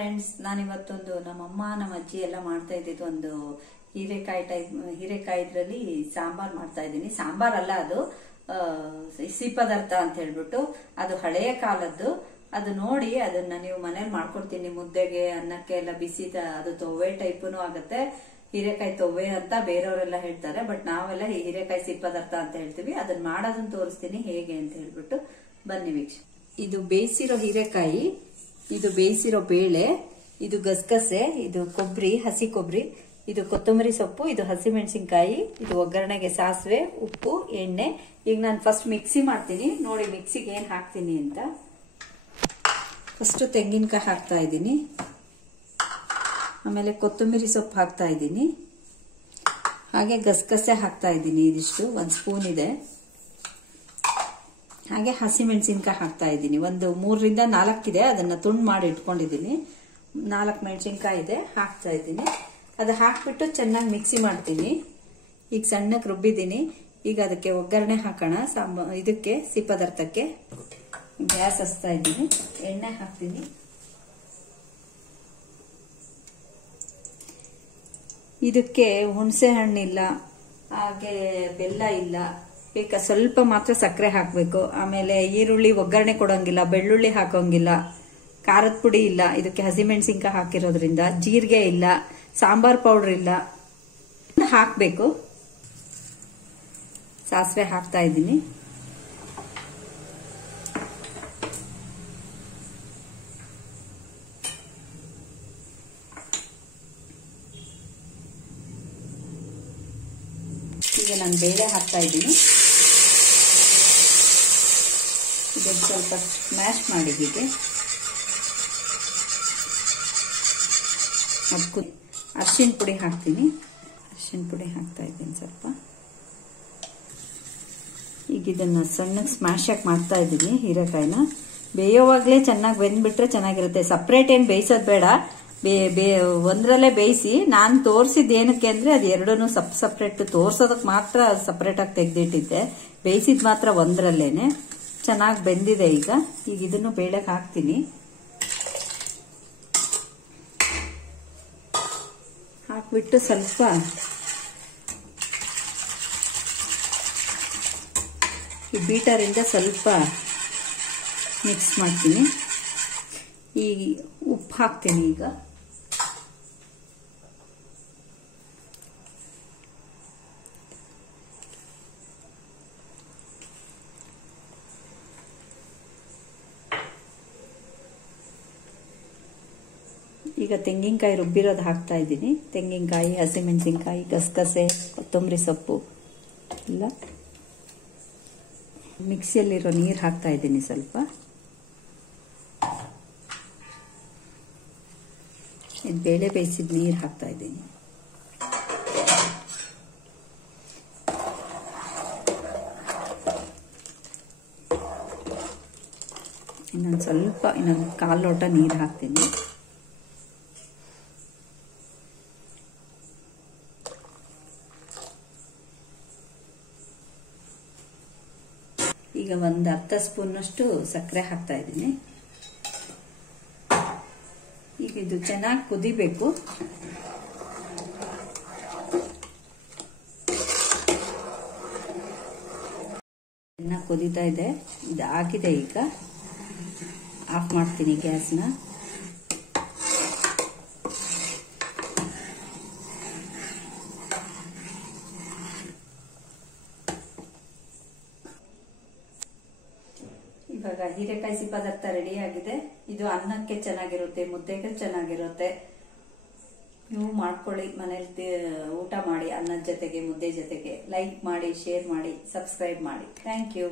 Friends, ನಾನಿವತ್ತೊಂದು ನಮ್ಮಮ್ಮ ನಮ್ಮ ಅಜ್ಜಿ ಎಲ್ಲ ಮಾಡ್ತಾ ಇದ್ದಿದ್ದು ಒಂದು ಹೀರೆಕಾಯಿ ಇದ್ರಲ್ಲಿ ಸಾಂಬಾರ್ ಮಾಡ್ತಾ ಇದ್ದೀನಿ. ಸಾಂಬಾರ್ ಅಲ್ಲ, ಅದು ಸಿಹಿ ಪದಾರ್ಥ ಅಂತ ಹೇಳ್ಬಿಟ್ಟು, ಅದು ಹಳೆಯ ಕಾಲದ್ದು. ಅದು ನೋಡಿ ಅದನ್ನ ನೀವು ಮನೇಲಿ ಮಾಡ್ಕೊಡ್ತೀನಿ. ಮುದ್ದೆಗೆ, ಅನ್ನಕ್ಕೆ ಎಲ್ಲ ಬಿಸಿ, ಅದು ತೊವ್ವೆ ಟೈಪುನು ಆಗುತ್ತೆ. ಹೀರೆಕಾಯಿ ತೊವ್ವೆ ಅಂತ ಬೇರೆಯವರೆಲ್ಲ ಹೇಳ್ತಾರೆ, ಬಟ್ ನಾವೆಲ್ಲ ಹೀರೆಕಾಯಿ ಸಿಹಿ ಪದಾರ್ಥ ಅಂತ ಹೇಳ್ತೀವಿ. ಅದನ್ನ ಮಾಡೋದನ್ನ ತೋರಿಸ್ತೀನಿ ಹೇಗೆ ಅಂತ ಹೇಳ್ಬಿಟ್ಟು. ಬನ್ನಿ ವೀಕ್ಷ. ಇದು ಬೇಯಿಸಿರೋ ಹೀರೆಕಾಯಿ, ಇದು ಬೇಯಿಸಿರೋ ಬೇಳೆ, ಇದು ಗಸಗಸೆ, ಇದು ಕೊಬ್ಬರಿ, ಹಸಿ ಕೊಬ್ಬರಿ, ಇದು ಕೊತ್ತಂಬರಿ ಸೊಪ್ಪು, ಇದು ಹಸಿಮೆಣಸಿನ್ಕಾಯಿ, ಇದು ಒಗ್ಗರಣೆಗೆ ಸಾಸಿವೆ, ಉಪ್ಪು, ಎಣ್ಣೆ. ಈಗ ನಾನು ಫಸ್ಟ್ ಮಿಕ್ಸಿ ಮಾಡ್ತೀನಿ. ನೋಡಿ ಮಿಕ್ಸಿಗೆ ಏನ್ ಹಾಕ್ತೀನಿ ಅಂತ. ಫಸ್ಟ್ ತೆಂಗಿನಕಾಯಿ ಹಾಕ್ತಾ ಇದ್ದೀನಿ, ಆಮೇಲೆ ಕೊತ್ತಂಬರಿ ಸೊಪ್ಪು ಹಾಕ್ತಾ ಇದ್ದೀನಿ, ಹಾಗೆ ಗಸಗಸೆ ಹಾಕ್ತಾ ಇದ್ದೀನಿ. ಇದಿಷ್ಟು 1 ಸ್ಪೂನ್ ಇದೆ. ಹಾಗೆ ಹಸಿಮೆಣಸಿನ್ಕಾಯಿ ಹಾಕ್ತಾ ಇದ್ದೀನಿ. ಒಂದು 3 ರಿಂದ 4 ಇದೆ, ಅದನ್ನ ತುಂಡು ಮಾಡಿ ಇಟ್ಕೊಂಡಿದ್ದೀನಿ. 4 ಮೆಣಸಿನ್ಕಾಯಿ ಇದೆ, ಹಾಕ್ತಾ ಇದ್ದೀನಿ. ಅದು ಹಾಕ್ಬಿಟ್ಟು ಚೆನ್ನಾಗಿ ಮಿಕ್ಸಿ ಮಾಡ್ತೀನಿ. ಈಗ ಸಣ್ಣಕ್ಕೆ ರುಬ್ಬಿದ್ದೀನಿ. ಈಗ ಅದಕ್ಕೆ ಒಗ್ಗರಣೆ ಹಾಕೋಣ. ಇದಕ್ಕೆ ಸಿಹಿ ಪದಾರ್ಥಕ್ಕೆ ಗ್ಯಾಸ್ ಹಚ್ತಾ ಇದ್ದೀನಿ. ಎಣ್ಣೆ ಹಾಕ್ತೀನಿ. ಇದಕ್ಕೆ ಹುಣಸೆ ಹಣ್ಣಿಲ್ಲ, ಹಾಗೆ ಬೆಲ್ಲ ಇಲ್ಲ, ಬೇಕಾ ಸ್ವಲ್ಪ ಮಾತ್ರ ಸಕ್ಕರೆ ಹಾಕಬೇಕು. ಆಮೇಲೆ ಈರುಳ್ಳಿ ಒಗ್ಗರಣೆ ಕೊಡೋಂಗಿಲ್ಲ, ಬೆಳ್ಳುಳ್ಳಿ ಹಾಕೋಂಗಿಲ್ಲ, ಖಾರದ ಪುಡಿ ಇಲ್ಲ, ಇದಕ್ಕೆ ಹಸಿಮೆಣಸಿನ್ಕಾಯಿ ಹಾಕಿರೋದ್ರಿಂದ, ಜೀರಿಗೆ ಇಲ್ಲ, ಸಾಂಬಾರ್ ಪೌಡರ್ ಇಲ್ಲ, ಹಾಕಬೇಕು. ಸಾಸಿವೆ ಹಾಕ್ತಾ ಇದ್ದೀನಿ. ಈಗ ನಾನು ಬೇಳೆ ಹಾಕ್ತಾ ಇದ್ದೀನಿ. ಇದನ್ನು ಸ್ವಲ್ಪ ಸ್ಮ್ಯಾಶ್ ಮಾಡಿ ಹೀಗೆ. ಅದಕ್ಕೂ ಅರಿಶಿನ ಪುಡಿ ಹಾಕ್ತೀನಿ. ಅರಿಶಿನ ಪುಡಿ ಹಾಕ್ತಾ ಇದ್ದೀನಿ ಸ್ವಲ್ಪ. ಈಗ ಇದನ್ನ ಸಣ್ಣಗೆ ಸ್ಮ್ಯಾಶ್ ಆಗಿ ಮಾಡ್ತಾ ಇದ್ದೀನಿ. ಹೀರೆಕಾಯಿನ ಬೇಯೋವಾಗಲೇ ಚೆನ್ನಾಗಿ ಬೆಂದ್ಬಿಟ್ರೆ ಚೆನ್ನಾಗಿರುತ್ತೆ. ಸಪ್ರೇಟ್ ಏನು ಬೇಯಿಸೋದು ಬೇಡ, ಒಂದ್ರಲ್ಲೇ ಬೇಯಿಸಿ. ನಾನು ತೋರಿಸಿದ್ದು ಏನಕ್ಕೆ ಅಂದ್ರೆ ಅದು ಎರಡೂ ಸಪ್ರೇಟ್ ತೋರ್ಸೋದಕ್ಕೆ ಮಾತ್ರ ಸಪ್ರೇಟ್ ಆಗಿ ತೆಗೆದಿಟ್ಟಿದ್ದೆ. ಬೇಯಿಸಿದ್ ಮಾತ್ರ ಒಂದ್ರಲ್ಲೇನೆ. ಚೆನ್ನಾಗಿ ಬೆಂದಿದೆ. ಈಗ ಇದನ್ನು ಬೇಳೆಗೆ ಹಾಕ್ತೀನಿ. ಹಾಕ್ಬಿಟ್ಟು ಸ್ವಲ್ಪ ಈ ಬೀಟರಿಂದ ಸ್ವಲ್ಪ ಮಿಕ್ಸ್ ಮಾಡ್ತೀನಿ. ಈ ಉಪ್ಪು ಹಾಕ್ತೀನಿ. ಈಗ ಈಗ ತೆಂಗಿನಕಾಯಿ ರುಬ್ಬಿರೋದು ಹಾಕ್ತಾ ಇದ್ದೀನಿ. ತೆಂಗಿನಕಾಯಿ, ಹಸಿಮೆಣಸಿನ್ಕಾಯಿ, ಗಸಗಸೆ, ಕೊತ್ತಂಬರಿ ಸೊಪ್ಪು ಎಲ್ಲ. ಮಿಕ್ಸಿಯಲ್ಲಿರೋ ನೀರು ಹಾಕ್ತಾ ಇದ್ದೀನಿ ಸ್ವಲ್ಪ. ಬೇಳೆ ಬೇಯಿಸಿದ ನೀರು ಹಾಕ್ತಾ ಇದ್ದೀನಿ. ಇನ್ನೊಂದು 1/4 ಲೋಟ ನೀರು ಹಾಕ್ತೀನಿ. ಈಗ ಒಂದು 10 ಸ್ಪೂನ್ನಷ್ಟು ಸಕ್ಕರೆ ಹಾಕ್ತಾ ಇದ್ದೀನಿ. ಈಗ ಇದು ಚೆನ್ನಾಗಿ ಕುದಿಬೇಕು. ಚೆನ್ನಾಗಿ ಕುದೀತಾ ಇದೆ. ಇದು ಆಗಿದೆ. ಈಗ ಆಫ್ ಮಾಡ್ತೀನಿ ಗ್ಯಾಸ್ನ. ಇವಾಗ ಹೀರೆಕಾಯಿ ಸಿಹಿ ಪದಾರ್ಥ ರೆಡಿ ಆಗಿದೆ. ಇದು ಅನ್ನಕ್ಕೆ ಚೆನ್ನಾಗಿರುತ್ತೆ, ಮುದ್ದೆಗೆ ಚೆನ್ನಾಗಿರುತ್ತೆ. ನೀವು ಮಾಡ್ಕೊಳ್ಳಿ, ಮನೇಲಿ ಊಟ ಮಾಡಿ ಅನ್ನದ ಜೊತೆಗೆ, ಮುದ್ದೆ ಜೊತೆಗೆ. ಲೈಕ್ ಮಾಡಿ, ಶೇರ್ ಮಾಡಿ, ಸಬ್ಸ್ಕ್ರೈಬ್ ಮಾಡಿ. Thank you.